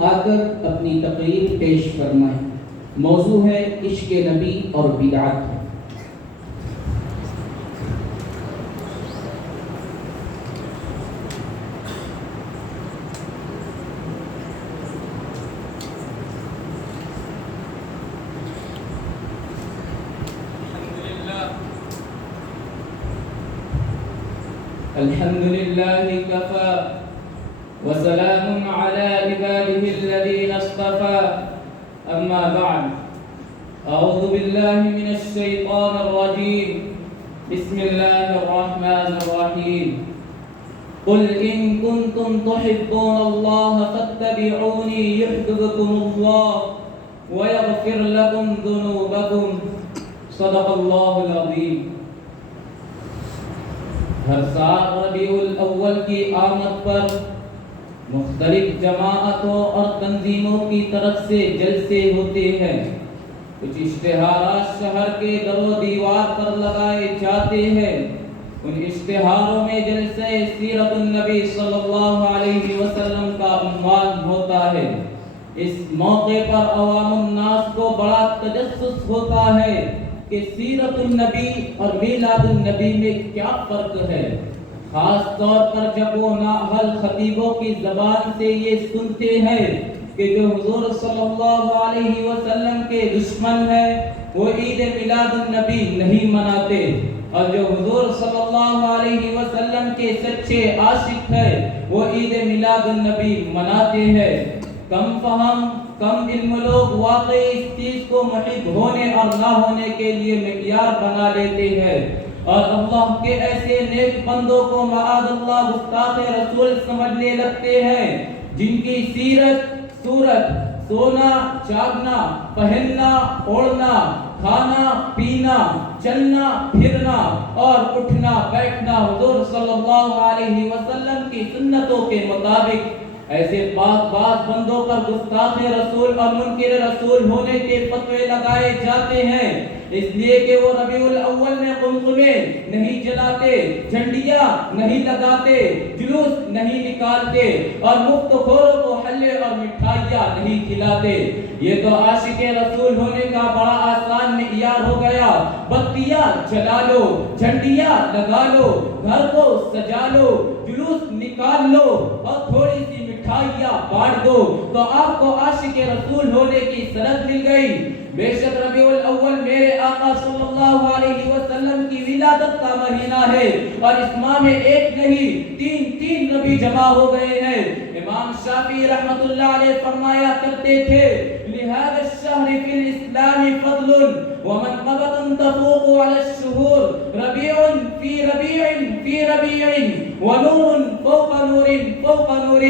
آ کر اپنی تقریر پیش فرمائیں۔ موضوع ہے عشق نبی اور بدعت۔ الحمد لله كفى وسلام على عباده الذين اصطفى أما بعد أعوذ بالله من الشيطان الرجيم بسم الله الرحمن الرحيم قل إن كنتم تحبون الله فاتبعوني يحببكم الله ويغفر لكم ذنوبكم صدق الله العظيم۔ ہر سال ربیع الاول کی آمد پر مختلف جماعتوں اور تنظیموں کی طرف سے جلسے ہوتے ہیں۔ کچھ اشتہارات شہر کے در و دیوار پر لگائے جاتے ہیں۔ ان اشتہاروں میں جلسے سیرت النبی صلی اللہ علیہ وسلم کا عنوان ہوتا ہے۔ اس موقع پر عوام الناس کو بڑا تجسس ہوتا ہے کہ سیرت النبی اور میلاد النبی میں کیا فرق ہے، خاص طور پر جب وہ نااہل خطیبوں کی زبان سے یہ سنتے ہیں کہ جو حضور صلی اللہ علیہ وسلم کے دشمن ہیں وہ عید میلاد النبی نہیں مناتے، اور جو حضور صلی اللہ علیہ وسلم کے سچے عاشق ہیں وہ عید میلاد النبی مناتے ہیں۔ کم فہم کم علم لوگ واقعی اس چیز کو محب ہونے اور نہ ہونے کے لیے معیار بنا لیتے ہیں، اور اللہ کے ایسے نیک بندوں کو معاذ اللہ گستاخ رسول سمجھنے لگتے ہیں جن کی سیرت صورت سونا جاگنا پہننا اوڑھنا کھانا پینا چلنا پھرنا اور اٹھنا بیٹھنا حضور صلی اللہ علیہ وسلم کی سنتوں کے مطابق، ایسے پاک باز بندوں پر گستاخ رسول اور منکر رسول ہونے کے فتوے لگائے جاتے ہیں، اس لیے کہ وہ ربیع الاول میں قمقمے نہیں جلاتے، جھنڈیاں نہیں لگاتے، جلوس نہیں نکالتے اور مفت خوروں کو حلے اور مٹھائیاں نہیں کھلاتے۔ یہ تو عاشق رسول ہونے کا بڑا آسان معیار ہو گیا۔ بتیاں جلا لو، جھنڈیاں لگا لو، گھر کو سجا لو، جلوس نکال لو اور تھوڑی سی مٹھائیاں بانٹ دو تو آپ کو عاشق رسول ہونے کی سند مل گئی۔ بے شک ربیع الاول میرے آقا صلی اللہ علیہ وسلم کی ولادت کا مہینہ ہے، اور اس ماہ میں ایک نہیں تین نبی جمع ہو گئے ہیں۔ امام شافعی رحمت اللہ علیہ فرمایا کرتے تھے لہذا الشہر فی الاسلام فضل ومنقبۃ تفوق علی الشہور، ربیع فی ربیع فی ربیع ونور فوق نور فوق نور۔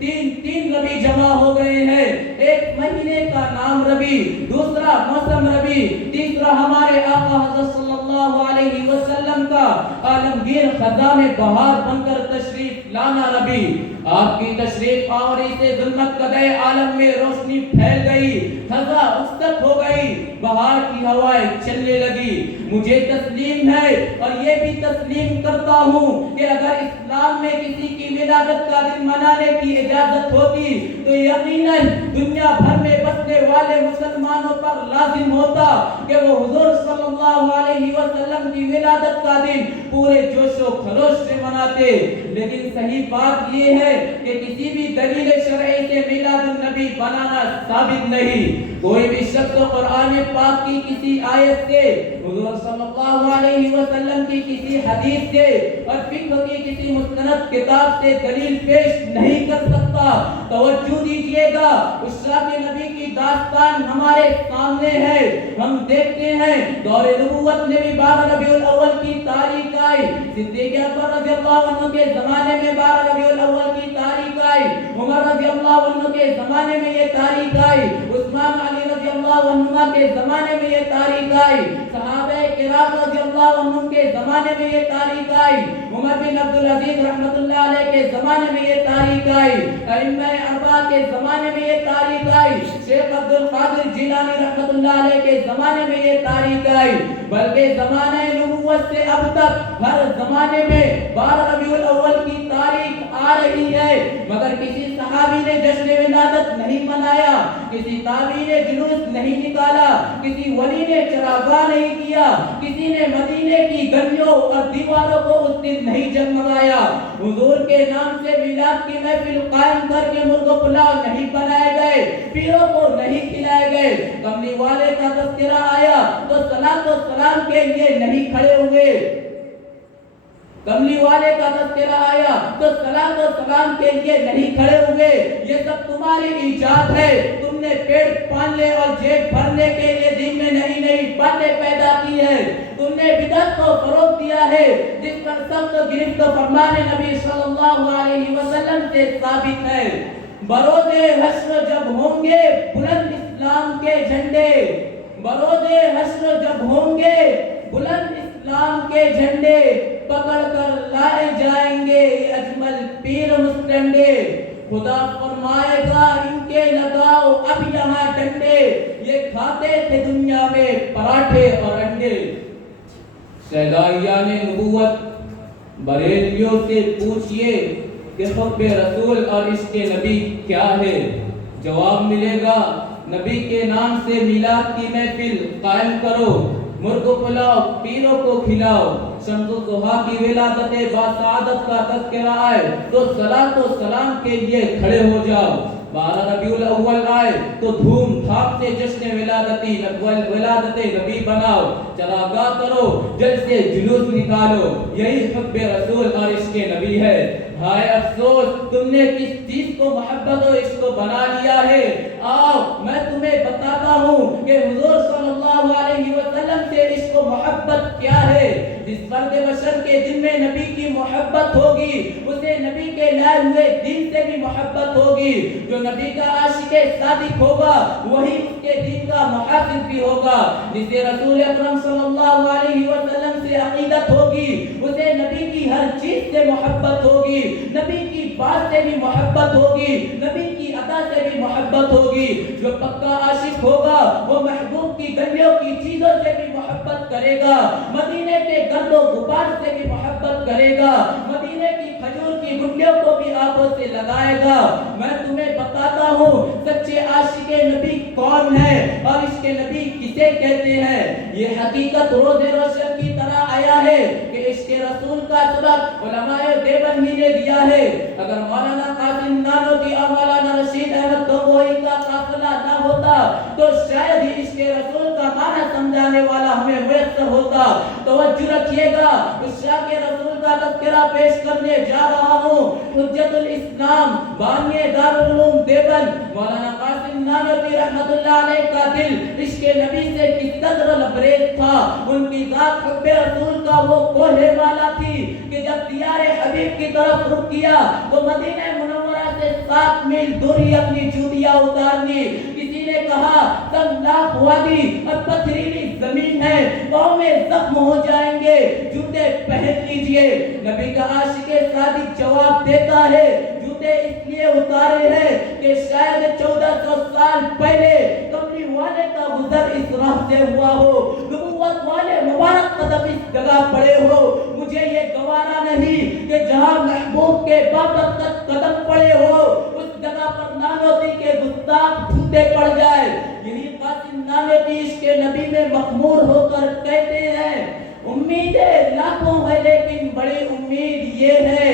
تین نبی جمع ہو گئے ہیں، ایک مہینے کا نام ربیع، دوسرا موسم ربیع، تیسرا ہمارے آقا حضرت صلی اللہ علیہ وسلم کا عالمگیر خزاں بہار بن کر تشریف لانا ربیع۔ آپ کی تشریف آوری سے ظلمت کدے عالم میں روشنی پھیل گئی، خزاں رخصت ہو گئی، بہار کی ہوائیں چلنے لگی۔ مجھے تسلیم ہے اور یہ بھی تسلیم کرتا ہوں کہ اگر اسلام میں کسی کی ولادت کا دن منانے کی اجازت ہوتی تو یقیناً دنیا بھر میں بسنے والے مسلمانوں پر لازم ہوتا کہ وہ حضور صلی اللہ علیہ وسلم کی ولادت کا دن پورے جوش و خروش سے مناتے، لیکن صحیح بات یہ ہے کہ کسی بھی دلیل شرعی سے میلاد النبی بنانا ثابت نہیں۔ کوئی بھی شخص قرآن پاک کی کسی آیت سے، حضور صلی اللہ علیہ وسلم کی کسی حدیث سے اور فقہ کی کسی مستند کتاب سے دلیل پیش نہیں کر سکتا۔ توجہ دیجئے گا، عشاق نبی کی داستان ہمارے سامنے ہے۔ ہم دیکھتے ہیں دور نبوت میں بھی 12 ربیع الاول کی تاریخ آئی، صدیق اکبر رضی اللہ عنہ کے زمانے میں 12 ربیع الاول کی تاریخ آئی، عمر رضی اللہ عنہ کے زمانے میں یہ تاریخ آئی، عثمان علی رضی اللہ عنہ کے زمانے میں یہ تاریخ آئی، صحابہ کرام رضی اللہ عنہ کے زمانے میں یہ تاریخ آئی، عمر بن عبدالعزیز رحمت اللہ علیہ کے زمانے میں یہ تاریخ آئی، ائمہ اربعہ کے زمانے میں یہ تاریخ آئی، شیخ عبد القادر جیلانی رحمت اللہ علیہ کے زمانے میں یہ تاریخ آئی، بلکہ زمانہ نبوت سے اب تک ہر زمانے میں 12 ربیع الاول کی تاریخ آ رہی ہے، مگر کسی صحابی نے جشن ولادت نہیں منایا، کسی تابعی نے جلوس نہیں نکالا، کسی ولی نے چراغاہ نہیں کیا، کسی نے مدینے کی گلیوں اور دیواروں کو اس دن نہیں جگمگایا۔ حضور کے نام سے میلاد کی محفل قائم کر کے مرغ و پلاؤ نہیں بنائے گئے، پیروں کو نہیں کھلائے گئے۔ کملی والے کا تذکرہ آیا تو صلاۃ و سلام کے لیے نہیں کھڑے ہوئے، کملی والے کا تذکرہ آیا تو صلاۃ و سلام کے لیے نہیں کھڑے ہوئے۔ یہ سب تمہاری ایجاد ہے، تم نے پیٹ پالنے اور جیب بھرنے کے لیے دین میں نئی نئی باتیں پیدا کی ہے، تم نے بدعت کو فروغ دیا ہے، جس پر سخت گرفت و فرمان نبی صلی اللہ علیہ وسلم سے ثابت ہے۔ بروز حشر جب ہوں گے بلند اسلام کے جھنڈے، بروز حشر جب ہوں گے بلند اسلام کے جھنڈے، پکڑ کر لائے جائیں گے اجمل پیر مستنڈے۔ خدا فرمائے گا ان کے لگاؤ اب یہاں ڈنڈے، یہ کھاتے تھے دنیا میں پراٹھے اور انڈے۔ شہدائیان نبوت بریلیوں سے پوچھئے کہ حب رسول اور عشق نبی کیا ہے، جواب ملے گا نبی کے نام سے میلاد کی محفل قائم کرو، مرغ و پلاؤ پیروں کو کھلاؤ۔ شمس الضحیٰ کی ولادت باسعادت کا تذکرہ آئے تو صلاۃ و سلام کے لیے کھڑے ہو جاؤ۔ 12 ربیع الاول آئے تو دھوم دھام سے جشن ولادت نبی بناؤ، چراگاہ کرو، جلسے جلوس نکالو، یہی حب رسول اور عشق نبی ہے۔ ہائے افسوس تم نے کس چیز کو محبت و عشق بنا لیا ہے۔ آؤ میں تمہیں بتاتا ہوں کہ حضور صلی اللہ علیہ وسلم سے عشق و محبت کیا ہے۔ جس فرد بشر کے دل میں نبی کی محبت ہوگی اسے نبی کے لائے ہوئے دین سے بھی محبت ہوگی۔ جو نبی کا عاشق صادق ہوگا وہی اس کے دین کا محافظ بھی ہوگا۔ جسے رسول اکرم صلی اللہ علیہ وسلم سے عقیدت ہوگی اسے نبی کی ہر چیز سے محبت ہوگی، نبی کی بات سے بھی محبت ہوگی، نبی کی عطا سے بھی محبت ہوگی۔ جو پکا عاشق ہوگا وہ محبوب کی گلیوں کی چیزوں سے بھی محبت کرے گا، مدینے کے گرد و غبار سے بھی محبت کرے گا، مدینے کی کھجور کی گٹلیوں کو بھی آنکھوں سے لگائے گا۔ میں تمہیں بتاتا ہوں سچے عاشق نبی کون ہے اور عشق نبی کسے کہتے ہیں۔ یہ حقیقت روز روشن کی طرح آیا ہے کہ عشق رسول کا سبق علماء دیوبند ہی نے دیا ہے۔ اگر مولانا قاسم نانوتوی اور مولانا رشید احمد گنگوہی کا قافلہ نہ ہوتا تو شاید ہی عشق رسول کا معنی سمجھانے والا ہمیں میسر ہوتا۔ توجہ رکھیے گا، عشاق رسول کا تذکرہ پیش کرنے جا رہا ہوں۔ حجت الاسلام بانی دارالعلوم دیوبند مولانا قاسم نانوتوی رحمت اللہ علیہ کا دل عشق نبی سے کس قدر لبریز تھا۔ ان کی ذات حب رسول کا وہ کوہ والا تھی کہ جب دیار حبیب کی طرف رخ کیا تو مدینہ منورہ سے 7 میل دوری اپنی جوتیاں اتارنی۔ کسی نے کہا سنگلاخ وادی اور پتھریلی زمین ہے، پاؤں میں زخم ہو جائیں گے، جوتے پہن لیجئے۔ نبی کا عاشق صادق جواب دیتا ہے جوتے اس لیے اتارے ہیں کہ شاید 1400 سال پہلے کملی والے کا گزر اس راہ سے ہوا ہو، نبوت والے مبارک قدم اس جگہ پڑے ہو۔ مجھے یہ گوارا نہیں کہ جہاں محبوب کے بابت تک قدم پڑے ہو اس جگہ پر نانوتوی کے گستاخ جوتے پڑ جائے۔ یہی قاسم نانوتوی عشق نبی میں مخمور ہو کر کہتے ہیں امیدیں لاکھوں ہے لیکن بڑی امید یہ ہے،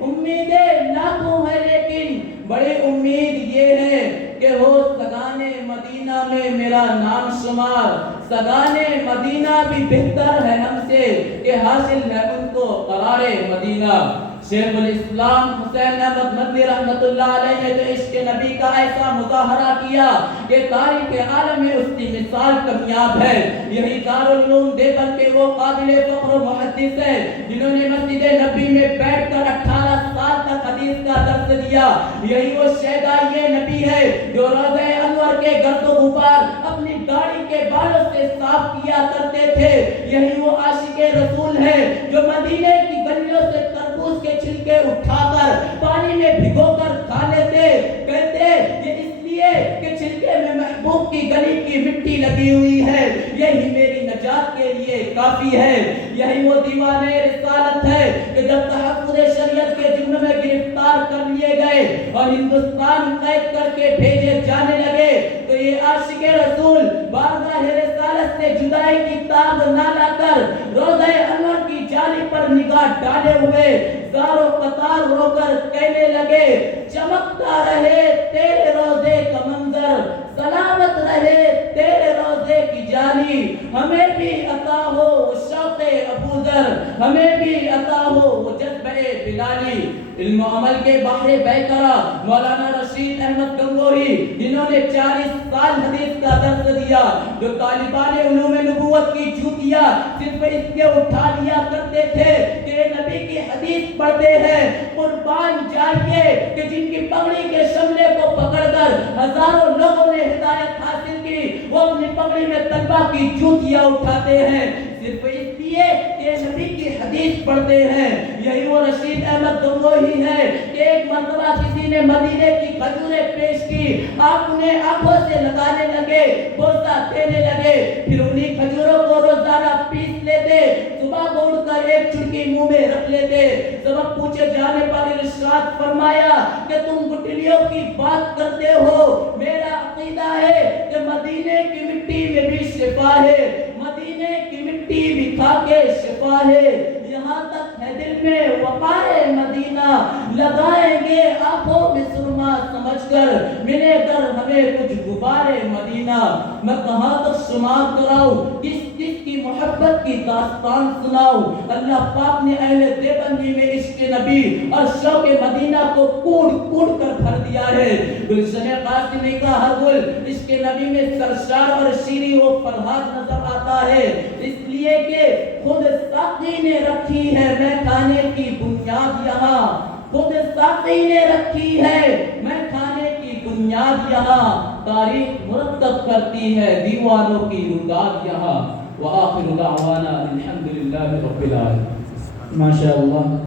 امیدیں لاکھوں ہے لیکن بڑی امید یہ ہے کہ ہو سگانے مدینہ میں میرا نام شمار۔ سگانے مدینہ بھی بہتر ہے ہم سے کہ حاصل ہے ان کو قرار مدینہ۔ شیخ الاسلام حسین احمد مدنی رحمت اللہ علیہ نے تو عشق نبی کا ایسا مظاہرہ کیا کہ تاریخ عالم میں اس کی مثال کمیاب ہے۔ یہی دارالعلوم دیوبند کے وہ قابل فخر و محدث ہیں جنہوں نے مسجد نبی میں بیٹھ کر 18 سال تک حدیث کا درس دیا۔ یہی وہ شہدائے نبی ہے جو روضہ انور کے گرد و غبار اپنی داڑھی کے بالوں سے صاف کیا کرتے تھے۔ یہی وہ عاشق رسول ہے جو مدینے کی گلیوں سے تربوز کے چھلکے اٹھا کر پانی میں بھگو کر کھا لیتے، کہتے یہ اس لیے کہ چھلکے میں محبوب کی گلی کی مٹی لگی ہوئی ہے، یہی میری نجات کے لیے کافی ہے۔ یہی وہ دیوان رسالت ہے کہ جب تحفظ شریعت کے جرم میں گرفتار کر لیے گئے اور ہندوستان قید کر کے بھیجے جانے لگے تو یہ عاشق رسول بارگاہ رسالت سے جدائی کی تاب نہ لا کر روضہ انور کی جالی پر نگاہ ڈالے ہوئے زارو قطار رو کر کہنے لگے چمکتا رہے تیرے روضے کا منظر، سلامت رہے تیرے روضے کی جالی، ہمیں بھی عطا ہو وہ شوق ابو ذر، ہمیں بھی عطا ہو وہ جذبہ بلالی۔ علم و عمل کے بحر بیکرا مولانا رشید احمد گنگوہی جنہوں نے 40 سال حدیث کا درس دیا، جو طالبان علوم نبوت کی جوتیاں صرف اس کے اٹھا لیا کرتے تھے کہ نبی کی حدیث پڑھتے ہیں، قربان جائیے کہ جن کی پگڑی کے شملے کو پکڑ کر ہزاروں لوگوں نے ہدایت حاصل کی، وہ اپنی پگڑی میں طلبہ کی جوتیاں اٹھاتے ہیں صرف اس لیے کہ نبی کی حدیث پڑھتے ہیں۔ یہی وہ رشید احمد گنگوہی ہے کہ ایک مرتبہ کسی نے مدینے کی کھجوریں پیش کی، آپ انہیں آنکھوں سے لگانے لگے، بوسہ دینے لگے، پھر انہی کھجوروں کو روزانہ پیس لیتے، صبح کو اٹھ کر ایک چڑکی منہ میں رکھ لیتے۔ سبق پوچھے جانے پر ارشاد فرمایا کہ تم گٹھلیوں کی بات کرتے ہو، میرا عقیدہ ہے کہ مدینے کی مٹی میں بھی شفا ہے، مدینے کی مٹی بھی کھا کے شفا ہے، یہاں تک ہے دل میں وقار مدینہ، لگائیں گے آنکھوں میں سرما سمجھ کر، ملے گر ہمیں کچھ غبار مدینہ۔ میں کہاں تک شمار کراؤں، کس کس کی محبت کی داستان سناؤں، اللہ پاک نے اہل دیوبندی میں عشق نبی اور شوق مدینہ کو کوڑ کوڑ کر بھر دیا ہے۔ گلشن قاسمی کا ہر گل عشق نبی میں سرشار اور شیریں و فرحات نظر آتا ہے، اس لیے کہ خود ساقی نے رکھی ہے میں کھانے کی بنیاد یہاں، خود ساقی نے رکھی ہے میں کھانے کی بنیاد یہاں، تاریخ مرتب کرتی ہے دیوانوں کی رکاب یہاں۔ وآخر دعوانا الحمدللہ رب العالمین۔ ماشاءاللہ۔